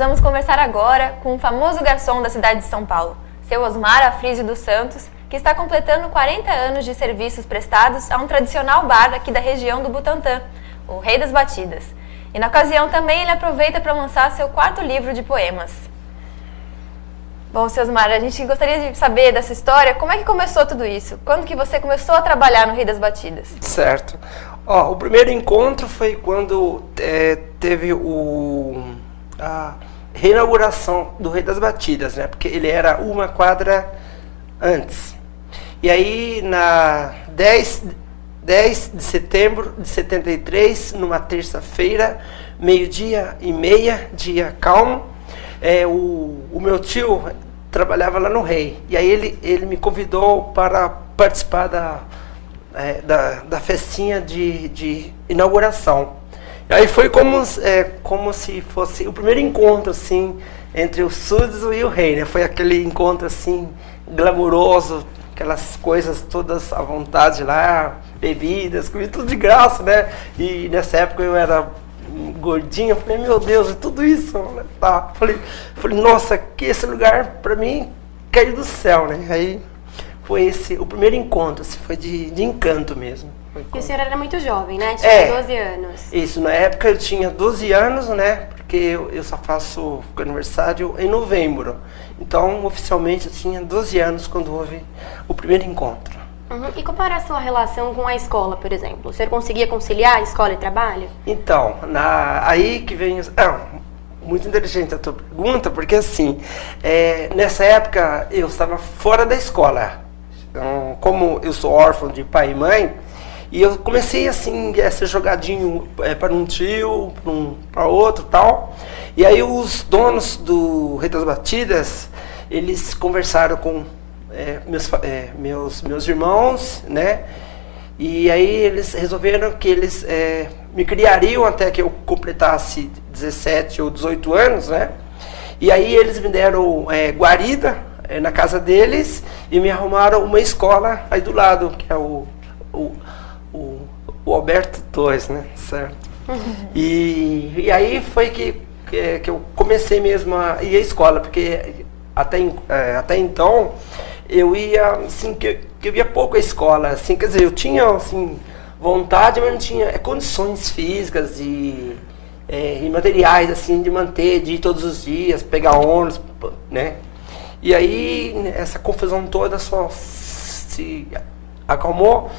vamos conversar agora com o famoso garçom da cidade de São Paulo, seu Osmar Afrísio dos Santos, que está completando 40 anos de serviços prestados a um tradicional bar aqui da região do Butantã, o Rei das Batidas. E na ocasião também ele aproveita para lançar seu 4º livro de poemas. Bom, seu Osmar, a gente gostaria de saber dessa história, como é que começou tudo isso? Quando que você começou a trabalhar no Rei das Batidas? Certo. O primeiro encontro foi quando teve a reinauguração do Rei das Batidas, né? Porque ele era uma quadra antes. E aí, na 10 de setembro de 73, numa terça-feira, 12:30, dia calmo, o meu tio trabalhava lá no Rei. E aí ele me convidou para participar da festinha de inauguração. E aí foi como se fosse o primeiro encontro assim, entre o súdito e o rei, né? Foi aquele encontro assim, glamouroso, aquelas coisas todas à vontade lá, bebidas, comida tudo de graça, né? E nessa época eu era gordinho, eu falei, meu Deus, é tudo isso? Tá. Falei, nossa, que esse lugar pra mim caiu do céu, né? Aí foi o primeiro encontro, assim, foi de encanto mesmo. E o senhor era muito jovem, né? Tinha 12 anos. Isso, na época eu tinha 12 anos, né? Porque eu só faço aniversário em novembro. Então, oficialmente, eu tinha 12 anos quando houve o primeiro encontro. Uhum. E qual era a sua relação com a escola, por exemplo? O senhor conseguia conciliar escola e trabalho? Então, aí que vem... muito inteligente a tua pergunta, porque assim, nessa época eu estava fora da escola. Então, como eu sou órfão de pai e mãe, e eu comecei assim, a ser jogadinho para um tio, para outro e tal. E aí os donos do Rei das Batidas, eles conversaram com meus irmãos, né? E aí eles resolveram que eles me criariam até que eu completasse 17 ou 18 anos, né? E aí eles me deram guarida na casa deles e me arrumaram uma escola aí do lado, que é o Alberto Torres, né? Certo. E aí foi que eu comecei mesmo a ir à escola, porque até então eu ia, assim, que eu ia pouco à escola, assim, quer dizer, eu tinha, assim, vontade, mas não tinha condições físicas e materiais, assim, de manter, de ir todos os dias, pegar ônibus, né? E aí, essa confusão toda só se acalmou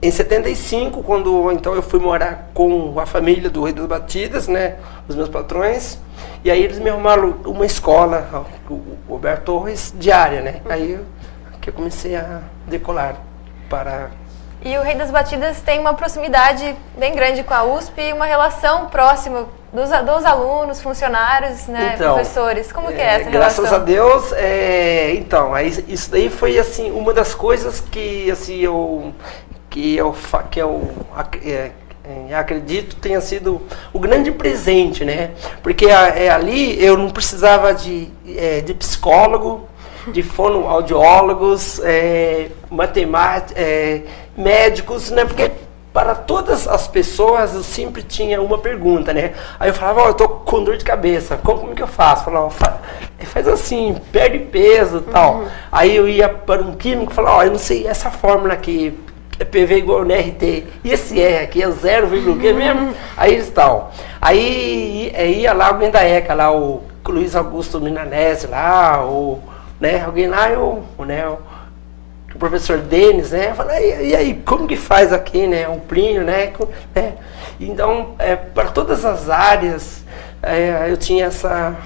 em 75, quando então eu fui morar com a família do Rei das Batidas, né, os meus patrões, e aí eles me arrumaram uma escola, o Roberto Torres, diária, né, aí que eu comecei a decolar para... E o Rei das Batidas tem uma proximidade bem grande com a USP e uma relação próxima dos alunos, funcionários, né, então, professores. Como que é essa graças relação? a Deus, então, isso daí foi assim uma das coisas que assim eu acredito tenha sido o grande presente, né? Porque ali eu não precisava de psicólogo, de fonoaudiólogos, matemáticos, médicos, né? Porque para todas as pessoas eu sempre tinha uma pergunta, né? Aí eu falava, eu tô com dor de cabeça, como que eu faço? Eu falava, faz assim, perde peso e tal. Aí eu ia para um químico e falava, eu não sei essa fórmula aqui, PV igual no RT, e esse R aqui é 0, que mesmo? Aí eles tal. Aí ia lá alguém da ECA, lá o Luiz Augusto Milanese lá, né, alguém lá, o professor Denis, né, falei, e aí, como que faz aqui, né, o Plínio, né, então, para todas as áreas, eu tinha essa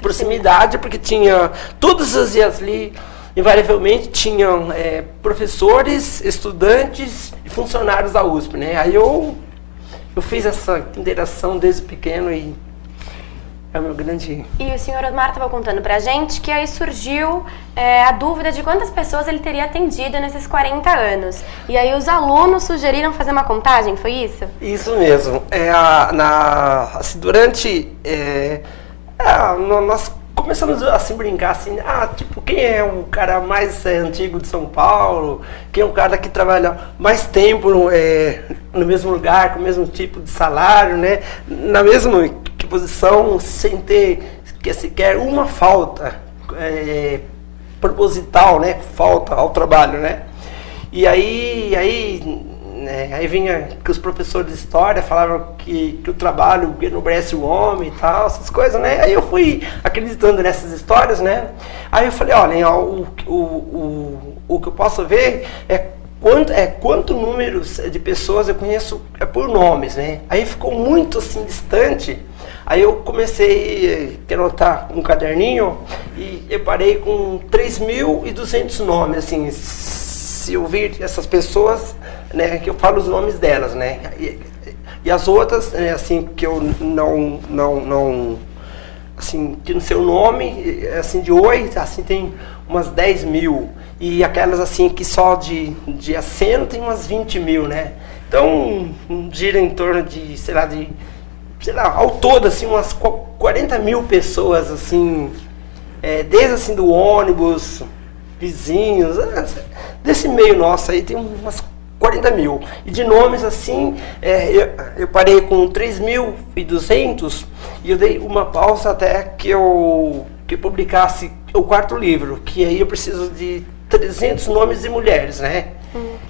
proximidade, porque tinha, todos os dias ali, invariavelmente, tinham professores, estudantes e funcionários da USP, né, aí eu fiz essa interação desde pequeno e é o meu grande... E o senhor Osmar estava contando pra gente que aí surgiu a dúvida de quantas pessoas ele teria atendido nesses 40 anos. E aí os alunos sugeriram fazer uma contagem, foi isso? Isso mesmo. Assim, durante... nós começamos a se brincar assim, tipo, quem é o cara mais antigo de São Paulo? Quem é o cara que trabalha mais tempo no mesmo lugar, com o mesmo tipo de salário, né? posição sem ter sequer uma falta proposital, né? Falta ao trabalho, né? E aí vinha que os professores de história falavam que o trabalho enobrece o homem e tal, essas coisas, né? Aí eu fui acreditando nessas histórias, né? Aí eu falei, olha, o que eu posso ver é quanto números de pessoas eu conheço por nomes, né? Aí ficou muito assim distante. Aí eu comecei a anotar um caderninho e eu parei com 3.200 nomes, assim, se eu vir essas pessoas, né, que eu falo os nomes delas, né? E as outras, né, assim, que eu não assim, que no seu nome, assim, de 8, assim, tem umas 10 mil. E aquelas, assim, que só de aceno tem umas 20 mil, né? Então, gira em torno de, sei lá, ao todo, assim, umas 40 mil pessoas, assim, desde, assim, do ônibus, vizinhos, desse meio nosso aí tem umas 40 mil. E de nomes, assim, eu parei com 3.200 e eu dei uma pausa até que eu publicasse o 4º livro, que aí eu preciso de 300 nomes de mulheres, né?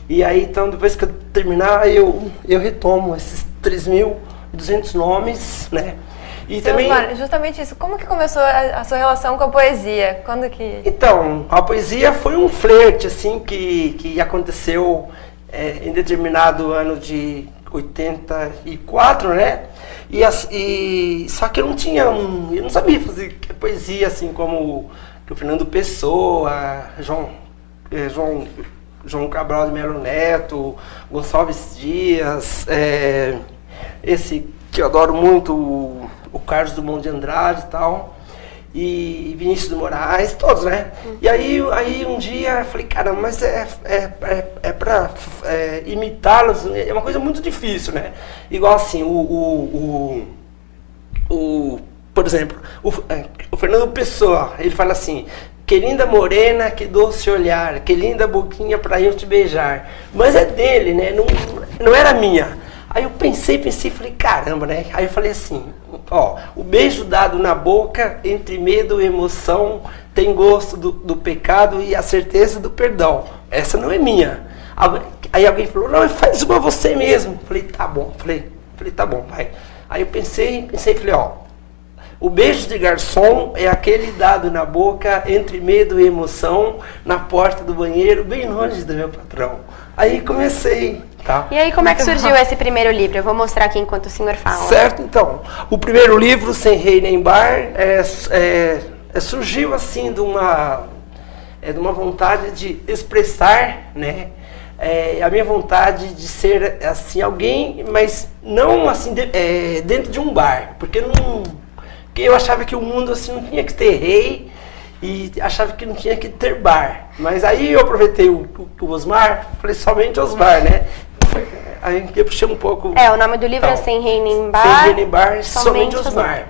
E aí, então, depois que eu terminar, eu retomo esses 3.200 nomes, né? E também, Osmar, justamente isso. Como que começou a sua relação com a poesia? Quando que... Então, a poesia foi um flerte, assim, que aconteceu em determinado ano de 84, né? Só que eu não sabia fazer poesia, assim, como que o Fernando Pessoa, João Cabral de Melo Neto, Gonçalves Dias, esse que eu adoro muito, o Carlos Drummond de Andrade e tal, e Vinícius de Moraes, todos, né? E aí um dia eu falei, cara, mas pra imitá-los, é uma coisa muito difícil, né? Igual assim, por exemplo, o Fernando Pessoa, ele fala assim: que linda morena, que doce olhar, que linda boquinha pra eu te beijar. Mas é dele, né? Não era minha. Aí eu pensei e falei, caramba, né? Aí eu falei assim, ó, o beijo dado na boca, entre medo e emoção, tem gosto do pecado e a certeza do perdão. Essa não é minha. Aí alguém falou, não, faz uma você mesmo. Falei, tá bom. Falei, tá bom, vai. Aí eu pensei e falei, ó, o beijo de garçom é aquele dado na boca, entre medo e emoção, na porta do banheiro, bem longe do meu patrão. Aí comecei, tá? E aí, como é que surgiu esse primeiro livro? Eu vou mostrar aqui enquanto o senhor fala. Certo, então. O primeiro livro, Sem Rei Nem Bar, surgiu assim de uma vontade de expressar, né? A minha vontade de ser assim alguém, mas não assim dentro de um bar, porque eu achava que o mundo assim não tinha que ter rei e achava que não tinha que ter bar. Mas aí eu aproveitei o Osmar, falei somente Osmar, né? Aí eu puxei um pouco. O nome do livro é Sem Rei Nem Bar. Sem Rei Nem Bar, somente Osmar.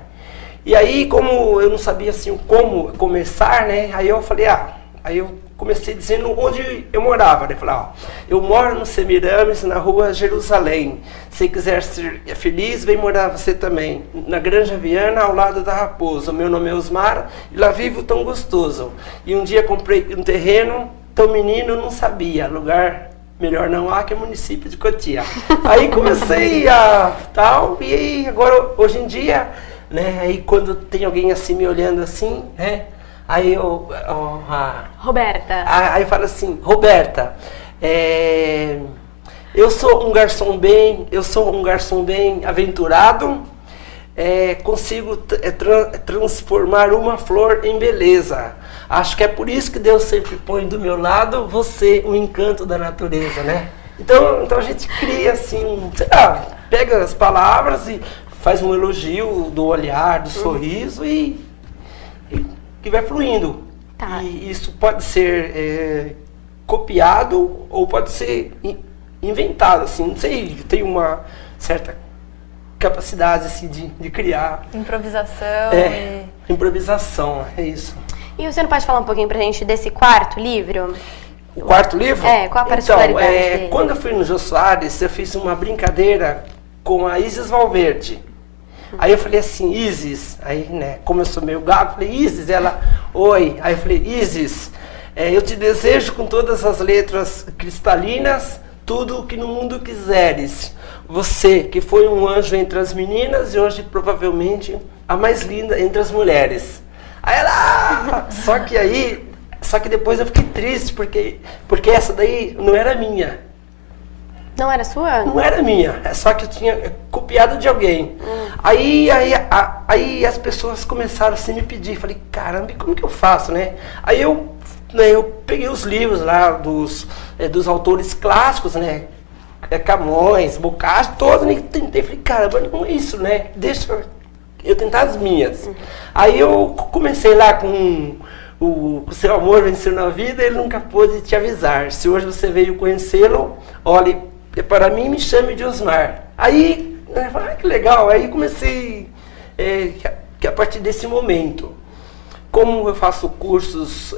E aí, como eu não sabia assim como começar, né? Aí eu falei, aí eu comecei dizendo onde eu morava, né? Falei, eu moro no Semiramis, na rua Jerusalém. Se quiser ser feliz, vem morar você também. Na Granja Viana, ao lado da Raposa. Meu nome é Osmar e lá vivo tão gostoso. E um dia comprei um terreno, tão menino, não sabia. Lugar melhor não há que é município de Cotia. Aí comecei e aí agora, hoje em dia, né? Aí quando tem alguém assim me olhando assim, né? Aí Roberta. Aí eu falo assim, Roberta, eu sou um garçom bem aventurado, consigo transformar uma flor em beleza. Acho que é por isso que Deus sempre põe do meu lado você, um encanto da natureza, né? Então a gente cria assim, pega as palavras e faz um elogio do olhar, do sorriso e que vai fluindo. Tá. E isso pode ser copiado ou pode ser inventado, assim, não sei, tem uma certa capacidade assim, de criar. Improvisação. Improvisação, é isso. E o senhor pode falar um pouquinho pra gente desse 4º livro? O 4º livro? Qual a particularidade dele? Quando eu fui no Jô Soares, eu fiz uma brincadeira com a Isis Valverde. Aí eu falei assim, Isis, aí, né, como eu sou meio gago, falei, Isis, ela, oi. Aí eu falei, Isis, eu te desejo com todas as letras cristalinas, tudo o que no mundo quiseres. Você, que foi um anjo entre as meninas e hoje provavelmente a mais linda entre as mulheres. Aí ela, só que depois eu fiquei triste, porque essa daí não era minha. Não era sua? Não era minha, só que eu tinha copiado de alguém. Aí as pessoas começaram assim a me pedir, falei, caramba, como que eu faço, né? Aí eu peguei os livros lá dos autores clássicos, né? Camões, Boccaccio, todos, e tentei, falei, caramba, não é isso, né? Deixa eu tentar as minhas. Aí eu comecei lá com o seu amor venceu na vida, ele nunca pôde te avisar. Se hoje você veio conhecê-lo, olhe, para mim me chame de Osmar. Aí, que legal, aí comecei, que a partir desse momento, como eu faço cursos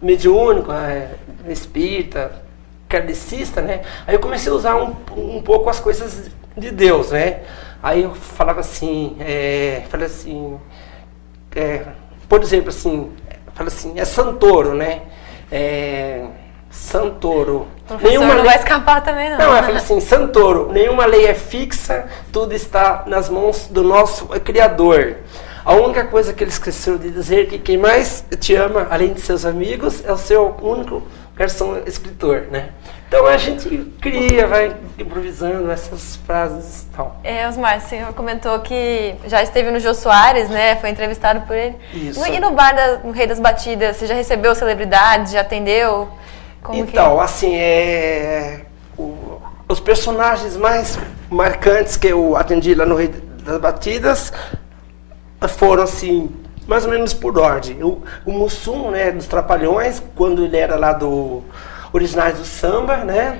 mediúnico, espírita, kardecista, né? Aí eu comecei a usar um pouco as coisas de Deus, né? Aí eu falava assim, por exemplo, assim, é Santoro, né? Santoro. O professor não vai escapar também, não. Não, eu falei assim, Santoro, nenhuma lei é fixa, tudo está nas mãos do nosso Criador. A única coisa que ele esqueceu de dizer é que quem mais te ama, além de seus amigos, é o seu único garçom escritor, né? Então a gente cria, vai improvisando essas frases e tal. Osmar, o senhor comentou que já esteve no Jô Soares, né? Foi entrevistado por ele. Isso. E no bar do Rei das Batidas, você já recebeu celebridades, já atendeu? Assim, os personagens mais marcantes que eu atendi lá no Rei das Batidas foram, assim, mais ou menos por ordem. O Mussum, né, dos Trapalhões, quando ele era lá do Originais do Samba, né?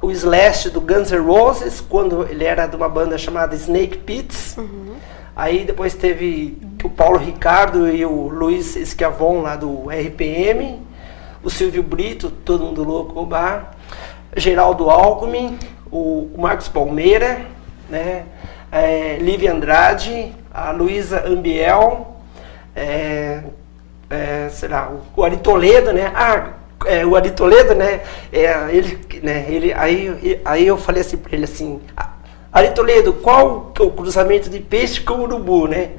O Slash do Guns N' Roses, quando ele era de uma banda chamada Snake Pits. Aí depois teve o Paulo Ricardo e o Luiz Schiavon lá do RPM. O Silvio Brito, Todo Mundo Louco no Bar. Geraldo Alckmin, o Marcos Palmeira, né? Lívia Andrade, a Luísa Ambiel, o Ari Toledo, né? O Ari Toledo, né? Aí eu falei assim para ele assim, Ari Toledo, qual que é o cruzamento de peixe com urubu, né?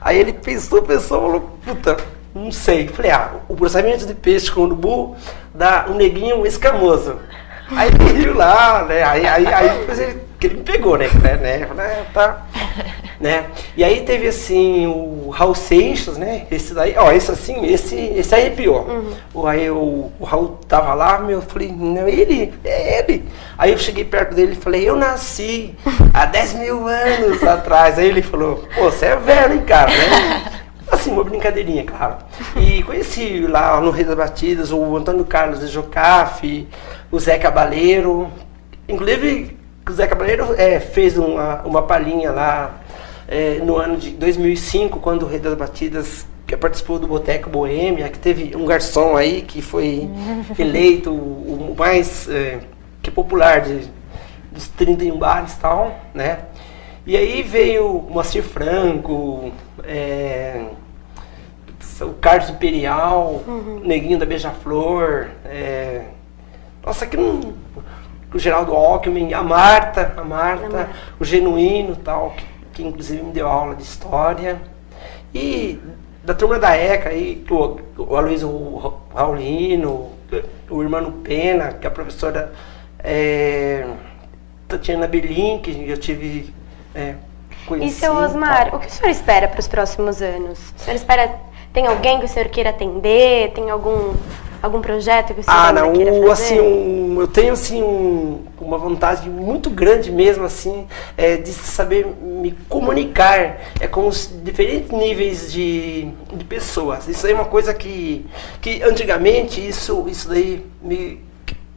Aí ele pensou, falou, puta, não sei. Falei, o cruzamento de peixe com urubu dá um neguinho escamoso. Aí ele viu lá, né? Aí depois ele me pegou, né? Tá. Né? E aí teve assim o Raul Seixas, né? Esse daí, esse arrepiou. Aí o Raul tava lá, eu falei, não, é ele. Aí eu cheguei perto dele e falei, eu nasci há 10 mil anos atrás. Aí ele falou, pô, você é velho, hein, cara, né? Assim, uma brincadeirinha, claro. E conheci lá no Rei das Batidas o Antônio Carlos de Jocafe, o Zé Cabaleiro. Inclusive, o Zé Cabaleiro fez uma palhinha lá no ano de 2005, quando o Rei das Batidas participou do Boteco Boêmia, que teve um garçom aí que foi eleito o mais popular dos 31 bares e tal, né? E aí veio o Moacir Franco, o Carlos Imperial, o Neguinho da Beija-Flor, nossa, que não... O Geraldo Alckmin, a Marta, o Genuíno, tal, que inclusive me deu aula de história. E da turma da ECA, aí, o Aloysio Raulino, o Irmão Pena, que é a professora Tatiana Belin, que eu tive conhecido. E, seu Osmar, o que o senhor espera para os próximos anos? O senhor tem alguém que o senhor queira atender? Tem algum projeto que o senhor queira fazer? Assim, eu tenho assim uma vontade muito grande mesmo assim, de saber me comunicar com os diferentes níveis de pessoas. Isso aí é uma coisa que antigamente isso daí me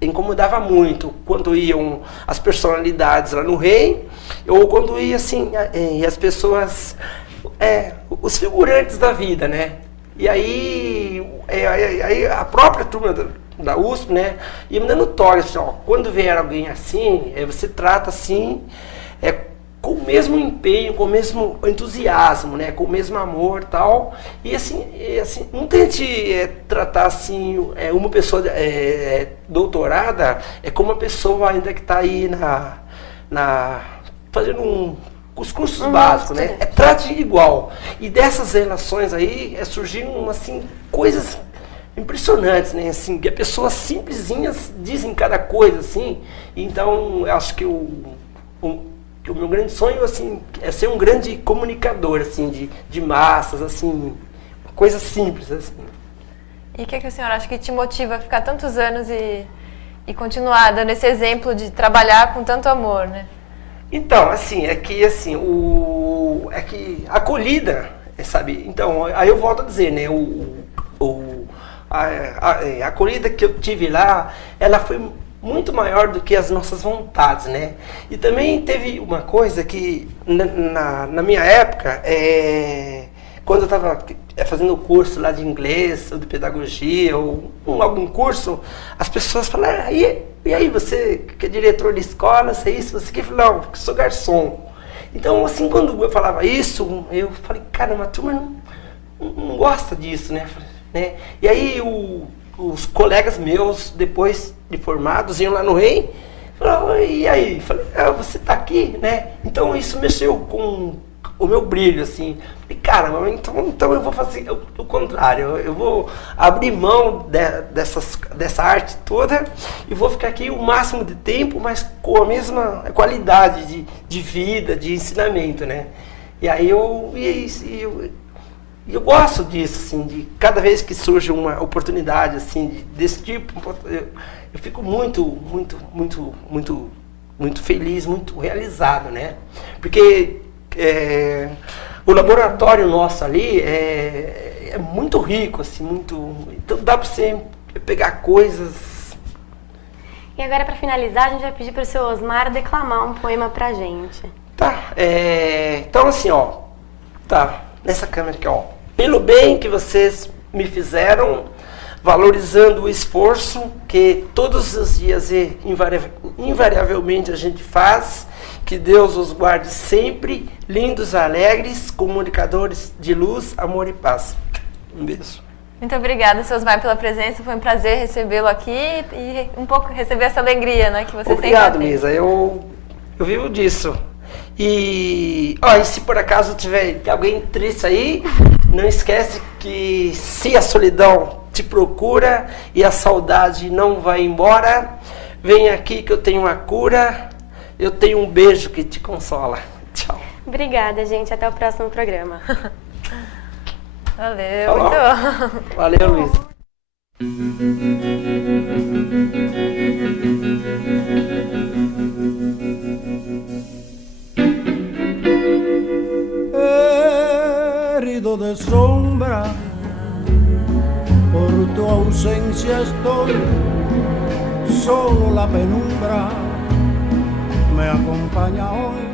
incomodava muito quando iam as personalidades lá no Rei, ou quando ia assim as pessoas, os figurantes da vida, né? E aí aí a própria turma da USP, né, ia me dando toque, assim, ó, quando vier alguém assim, você trata assim, com o mesmo empenho, com o mesmo entusiasmo, né, com o mesmo amor, tal, e assim não tente tratar assim uma pessoa doutorada como uma pessoa ainda que está aí fazendo os cursos básicos, né, trate igual, e dessas relações aí surgiram assim coisas impressionantes, né, assim, que as pessoas simplesinhas dizem cada coisa, assim, então eu acho que que o meu grande sonho, assim, é ser um grande comunicador, assim, de massas, assim, coisas simples, assim. E o que o senhor acha que te motiva a ficar tantos anos e continuar dando esse exemplo de trabalhar com tanto amor, né? Então, assim, é que a acolhida, sabe, então, aí eu volto a dizer, né, a acolhida que eu tive lá, ela foi muito maior do que as nossas vontades, né? E também teve uma coisa que, na minha época, quando eu estava fazendo o curso lá de inglês, ou de pedagogia, ou algum curso, as pessoas falaram, e aí, você que é diretor de escola, você é isso, você que? Não, porque sou garçom. Então, assim, quando eu falava isso, eu falei, caramba, a turma não gosta disso, né? E aí, os colegas meus, depois de formados, iam lá no Rei, falaram, e aí? Falei, você tá aqui, né? Então isso mexeu com o meu brilho, assim. Falei, caramba, então eu vou fazer o contrário, eu vou abrir mão dessa arte toda e vou ficar aqui o máximo de tempo, mas com a mesma qualidade de vida, de ensinamento, né? E aí eu gosto disso, assim, de cada vez que surge uma oportunidade assim desse tipo, eu fico muito feliz, muito realizado, né? Porque o laboratório nosso ali é muito rico, assim, então dá para você pegar coisas. E agora, para finalizar, a gente vai pedir para o seu Osmar declamar um poema pra gente. Tá, então assim, ó, tá, nessa câmera aqui, ó. Pelo bem que vocês me fizeram, valorizando o esforço que todos os dias e invariavelmente a gente faz, que Deus os guarde sempre, lindos, alegres, comunicadores de luz, amor e paz. Um beijo. Muito obrigada, seu Osmar, pela presença. Foi um prazer recebê-lo aqui e um pouco receber essa alegria, né, que você Obrigado, sempre tem. Misa. Eu vivo disso. E se por acaso tiver alguém triste aí, não esquece que se a solidão te procura e a saudade não vai embora, vem aqui que eu tenho uma cura, eu tenho um beijo que te consola. Tchau. Obrigada, gente. Até o próximo programa. Valeu, Falou. muito bom. Valeu, Luiz. Herido de sombra, por tu ausencia estoy, solo la penumbra me acompaña hoy.